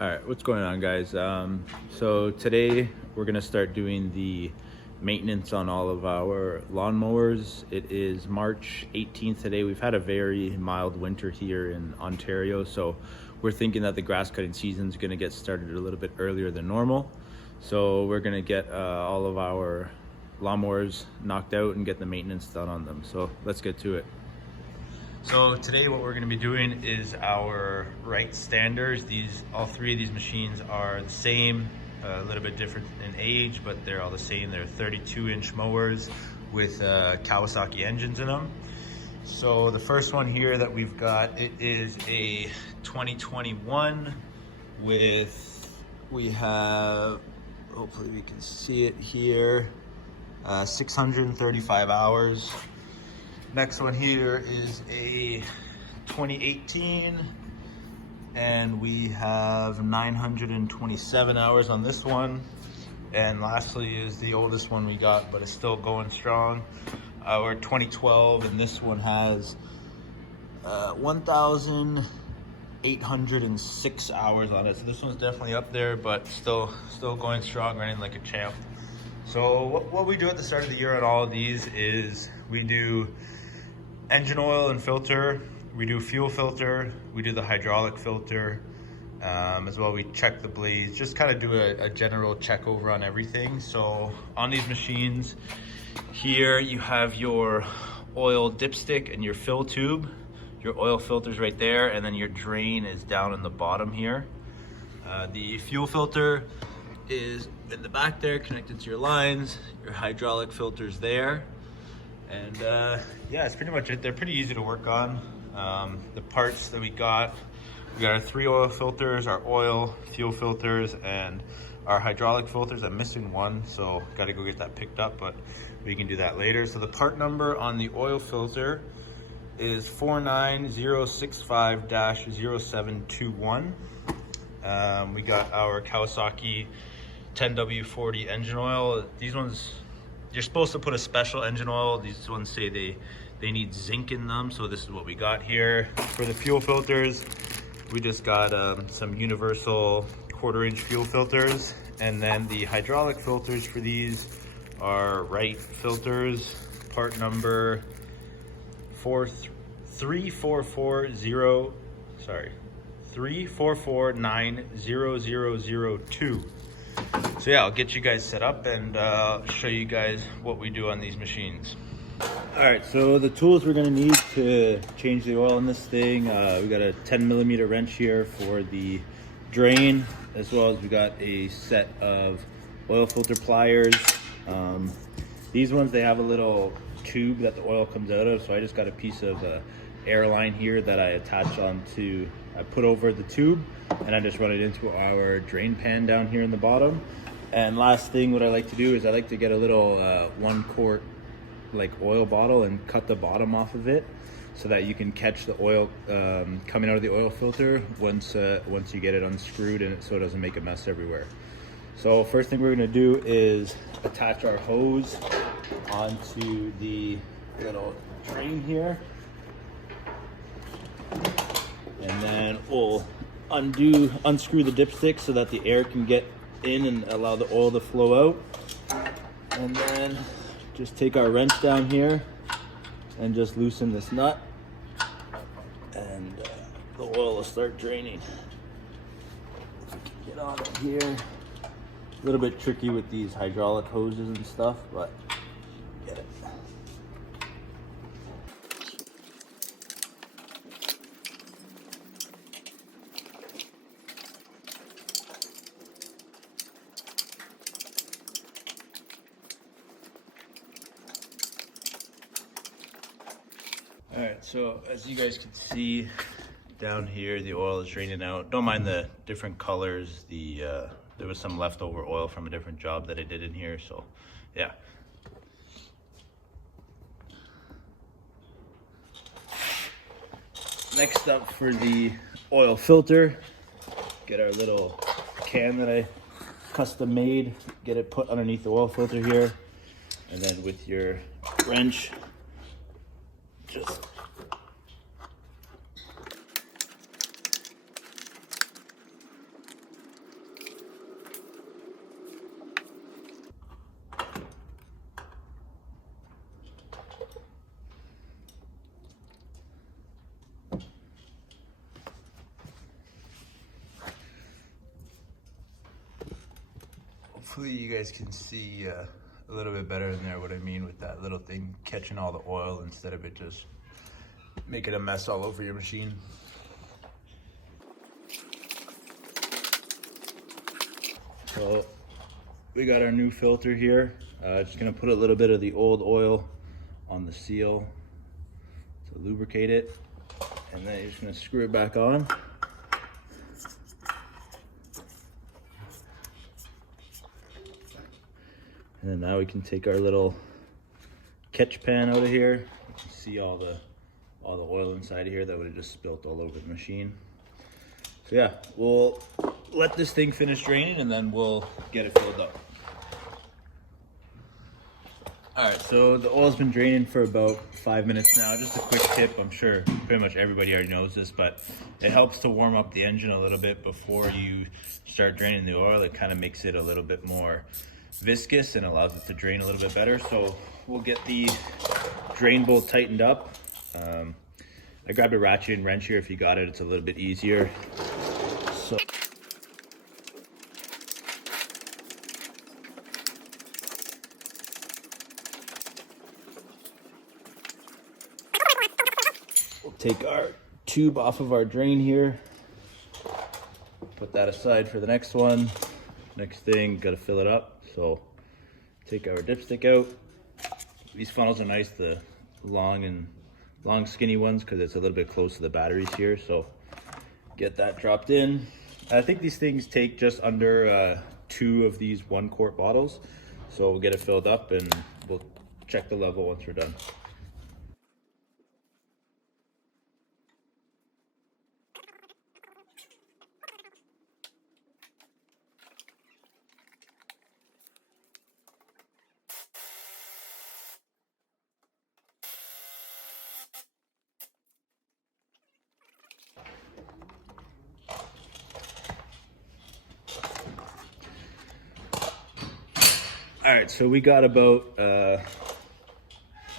All right, what's going on, guys? So today we're gonna start doing the maintenance on all of our lawnmowers. It is March 18th today. We've had a very mild winter here in Ontario, so we're thinking that the grass cutting season is gonna get started a little bit earlier than normal. So we're gonna get all of our lawnmowers knocked out and get the maintenance done on them. So let's get to it. So today what we're going to be doing is our Wright standards. All three of these machines are the same, a little bit different in age, but they're all the same. They're 32-inch mowers with Kawasaki engines in them. So the first one here that we've got, it is a 2021 we have, hopefully we can see it here, 635 hours. Next one here is a 2018, and we have 927 hours on this one. And lastly is the oldest one we got, but it's still going strong, our 2012, and this one has 1,806 hours on it. So this one's definitely up there, but still going strong, running like a champ. So what we do at the start of the year on all of these is we do engine oil and filter, we do fuel filter, we do the hydraulic filter, as well. We check the blades, just kind of do a general check over on everything. So on these machines here, you have your oil dipstick and your fill tube. Your oil filter's right there, and then your drain is down in the bottom here. The fuel filter is in the back there, connected to your lines. Your hydraulic filter's there. And yeah, it's pretty much it. They're pretty easy to work on. The parts that we got our 3 oil filters, our oil, fuel filters, and our hydraulic filters. I'm missing one, so got to go get that picked up, but we can do that later. So the part number on the oil filter is 49065-0721. We got our Kawasaki 10W40 engine oil. These ones, you're supposed to put a special engine oil. These ones say they need zinc in them, so this is what we got here. For the fuel filters, we just got some universal 1/4-inch fuel filters, and then the hydraulic filters for these are Wright filters, part number 3449002. So yeah, I'll get you guys set up and show you guys what we do on these machines. All right, so the tools we're gonna need to change the oil in this thing, we got a 10mm wrench here for the drain, as well as we got a set of oil filter pliers. These ones, they have a little tube that the oil comes out of, so I just got a piece of air line here that I attach onto, I put over the tube, and I just run it into our drain pan down here in the bottom. And last thing, what I like to do is I like to get a little 1 quart like oil bottle and cut the bottom off of it so that you can catch the oil coming out of the oil filter once you get it unscrewed, and so it doesn't make a mess everywhere. So first thing we're going to do is attach our hose onto the little drain here, and then we'll unscrew the dipstick so that the air can get in and allow the oil to flow out. And then just take our wrench down here and just loosen this nut, and the oil will start draining. Get on it here. A little bit tricky with these hydraulic hoses and stuff, but get it. All right, so as you guys can see down here, the oil is draining out. Don't mind the different colors. There was some leftover oil from a different job that I did in here, so yeah. Next up, for the oil filter, get our little can that I custom made, get it put underneath the oil filter here, and then with your wrench, just Hopefully you guys can see a little bit better in there what I mean with that little thing catching all the oil instead of it just making a mess all over your machine. So we got our new filter here. Just gonna put a little bit of the old oil on the seal to lubricate it, and then you're just gonna screw it back on. And then now we can take our little catch pan out of here. You can see all the oil inside of here that would have just spilt all over the machine. So yeah, we'll let this thing finish draining and then we'll get it filled up. All right, so the oil's been draining for about 5 minutes now. Just a quick tip, I'm sure pretty much everybody already knows this, but it helps to warm up the engine a little bit before you start draining the oil. It kind of makes it a little bit more viscous and allows it to drain a little bit better. So we'll get the drain bolt tightened up. I grabbed a ratchet and wrench here. If you got it, it's a little bit easier. So we'll take our tube off of our drain here, put that aside for the next one. Next thing, got to fill it up. So take our dipstick out. These funnels are nice, the long skinny ones, because it's a little bit close to the batteries here. So get that dropped in. I think these things take just under 2 of these 1 quart bottles. So we'll get it filled up and we'll check the level once we're done. All right, so we got about a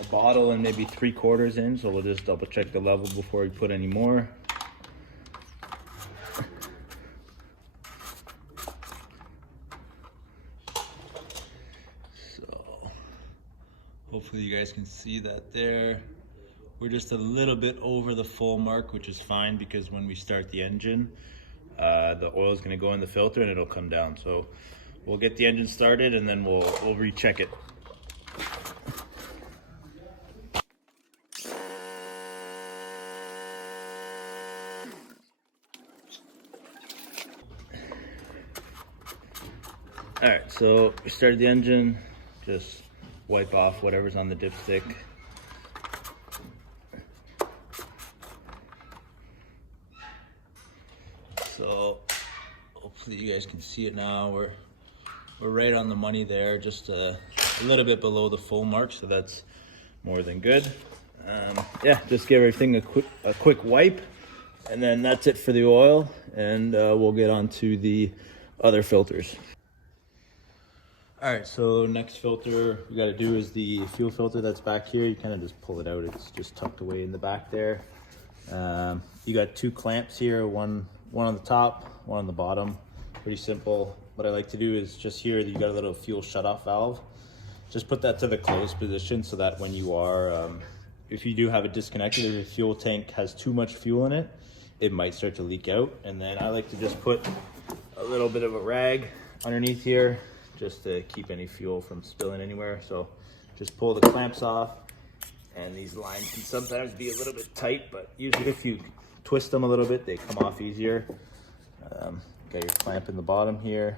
bottle and maybe 3/4 in, so we'll just double check the level before we put any more. So hopefully you guys can see that there. We're just a little bit over the full mark, which is fine because when we start the engine, the oil is going to go in the filter and it'll come down. So we'll get the engine started and then we'll recheck it. All right, so we started the engine. Just wipe off whatever's on the dipstick. So hopefully you guys can see it now. We're right on the money there, just a little bit below the full mark, so that's more than good. Yeah, just give everything a quick wipe, and then that's it for the oil, and we'll get on to the other filters. All right, so next filter we got to do is the fuel filter that's back here. You kind of just pull it out. It's just tucked away in the back there. You got 2 clamps here, one on the top, one on the bottom. Pretty simple. What I like to do is just here, you got a little fuel shutoff valve. Just put that to the closed position so that when you are, if you do have it disconnected, if your fuel tank has too much fuel in it, it might start to leak out. And then I like to just put a little bit of a rag underneath here just to keep any fuel from spilling anywhere. So just pull the clamps off, and these lines can sometimes be a little bit tight, but usually if you twist them a little bit, they come off easier. Got your clamp in the bottom here.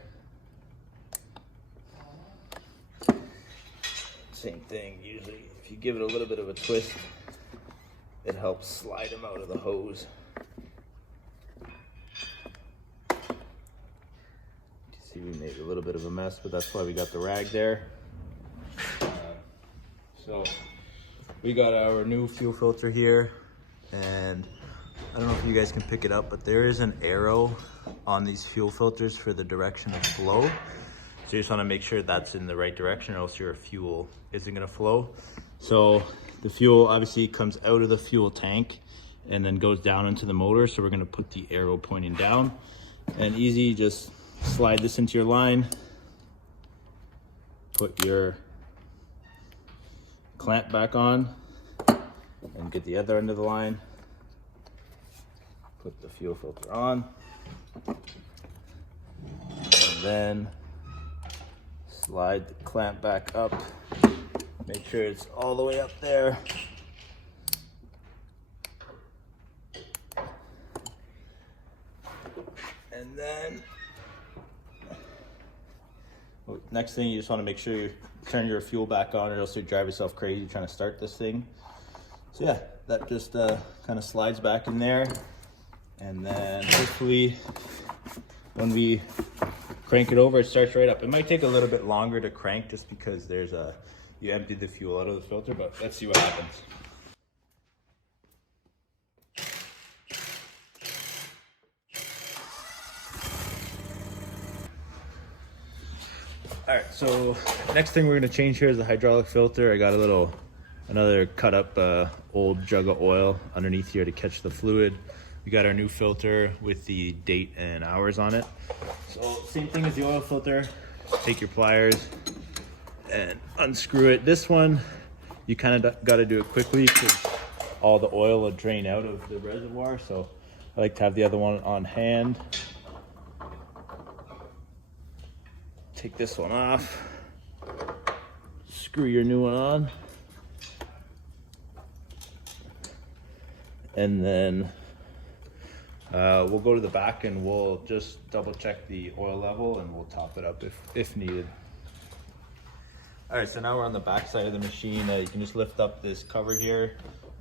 Same thing, usually if you give it a little bit of a twist, it helps slide them out of the hose. You can see we made a little bit of a mess, but that's why we got the rag there. So we got our new fuel filter here, and I don't know if you guys can pick it up, but there is an arrow on these fuel filters for the direction of flow. So you just want to make sure that's in the right direction, or else your fuel isn't going to flow. So the fuel obviously comes out of the fuel tank and then goes down into the motor. So we're going to put the arrow pointing down, and easy, just slide this into your line, put your clamp back on and get the other end of the line. Put the fuel filter on, and then slide the clamp back up. Make sure it's all the way up there. And then next thing, you just want to make sure you turn your fuel back on, or else you drive yourself crazy trying to start this thing. So yeah, that just kind of slides back in there. And then hopefully when we crank it over, it starts right up. It might take a little bit longer to crank just because you emptied the fuel out of the filter, but let's see what happens. All right, so next thing we're gonna change here is the hydraulic filter. I got another cut up old jug of oil underneath here to catch the fluid. We got our new filter with the date and hours on it. So same thing as the oil filter. Take your pliers and unscrew it. This one, you kind of got to do it quickly because all the oil will drain out of the reservoir. So I like to have the other one on hand. Take this one off. Screw your new one on. And then we'll go to the back and we'll just double check the oil level and we'll top it up if needed. All right, so now we're on the back side of the machine. You can just lift up this cover here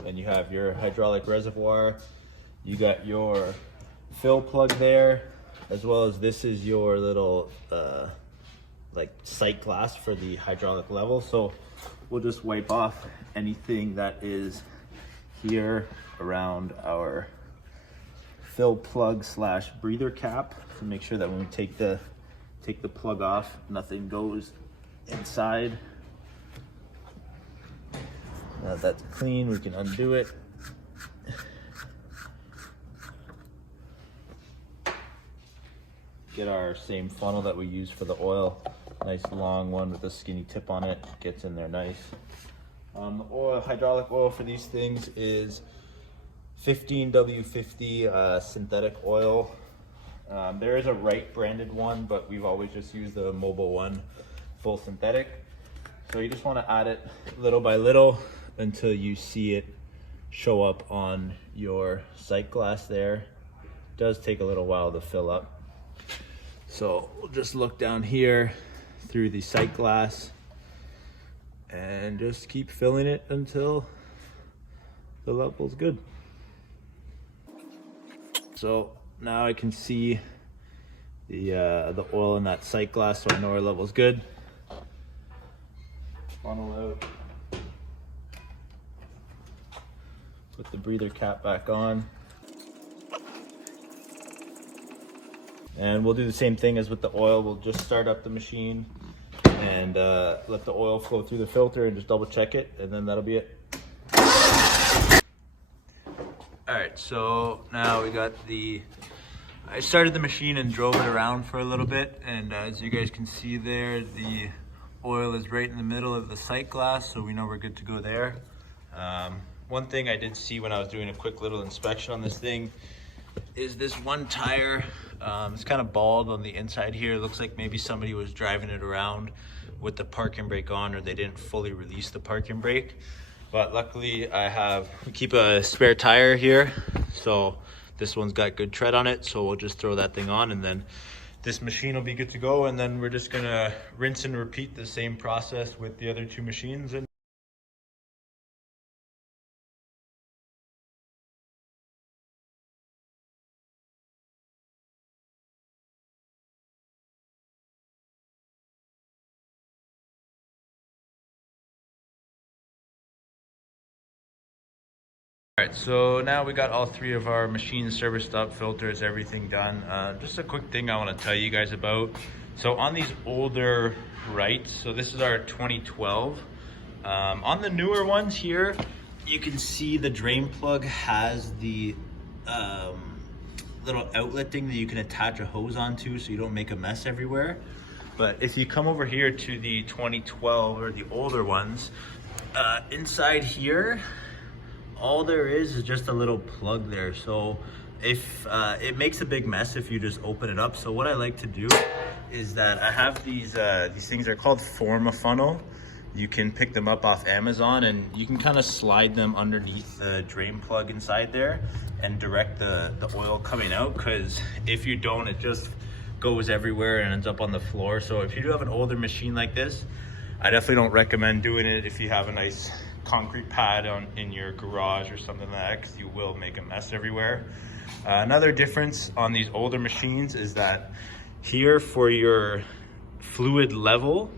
and you have your hydraulic reservoir. You got your fill plug there, as well as this is your little like sight glass for the hydraulic level. So we'll just wipe off anything that is here around our fill plug slash breather cap to make sure that when we take the plug off, nothing goes inside. Now that's clean, we can undo it. Get our same funnel that we use for the oil, nice long one with a skinny tip on it, gets in there nice. The hydraulic oil for these things is 15W50 synthetic oil. There is a Wright branded one, but we've always just used the mobile one, full synthetic. So you just want to add it little by little until you see it show up on your sight glass there. It does take a little while to fill up. So we'll just look down here through the sight glass and just keep filling it until the level's good. So now I can see the oil in that sight glass, so I know our level's good. Funnel out. Put the breather cap back on. And we'll do the same thing as with the oil. We'll just start up the machine and let the oil flow through the filter and just double check it, and then that'll be it. All right, so now we got I started the machine and drove it around for a little bit, and as you guys can see there, the oil is right in the middle of the sight glass, so we know we're good to go there. One thing I did see when I was doing a quick little inspection on this thing is this one tire. It's kind of bald on the inside here. It looks like maybe somebody was driving it around with the parking brake on, or they didn't fully release the parking brake. But luckily we keep a spare tire here, so this one's got good tread on it, so we'll just throw that thing on and then this machine will be good to go. And then we're just gonna rinse and repeat the same process with the other two machines. All right, so now we got all three of our machines serviced up, filters, everything done. Just a quick thing I want to tell you guys about. So on these older Wrights, so this is our 2012. On the newer ones here, you can see the drain plug has the little outlet thing that you can attach a hose onto so you don't make a mess everywhere. But if you come over here to the 2012 or the older ones, inside here, all there is just a little plug there. So if it makes a big mess if you just open it up. So what I like to do is that I have these things are called Form-A-Funnel. You can pick them up off Amazon, and you can kind of slide them underneath the drain plug inside there and direct the oil coming out, because if you don't, it just goes everywhere and ends up on the floor. So if you do have an older machine like this, I definitely don't recommend doing it if you have a nice concrete pad in your garage or something like that, because you will make a mess everywhere. Another difference on these older machines is that here for your fluid level,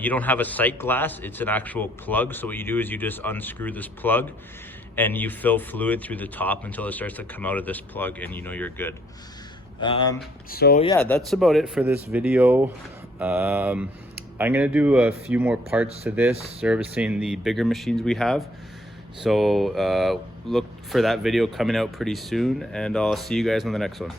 you don't have a sight glass, it's an actual plug. So what you do is you just unscrew this plug and you fill fluid through the top until it starts to come out of this plug, and you know you're good. So yeah, that's about it for this video. I'm gonna do a few more parts to this, servicing the bigger machines we have. So look for that video coming out pretty soon, and I'll see you guys on the next one.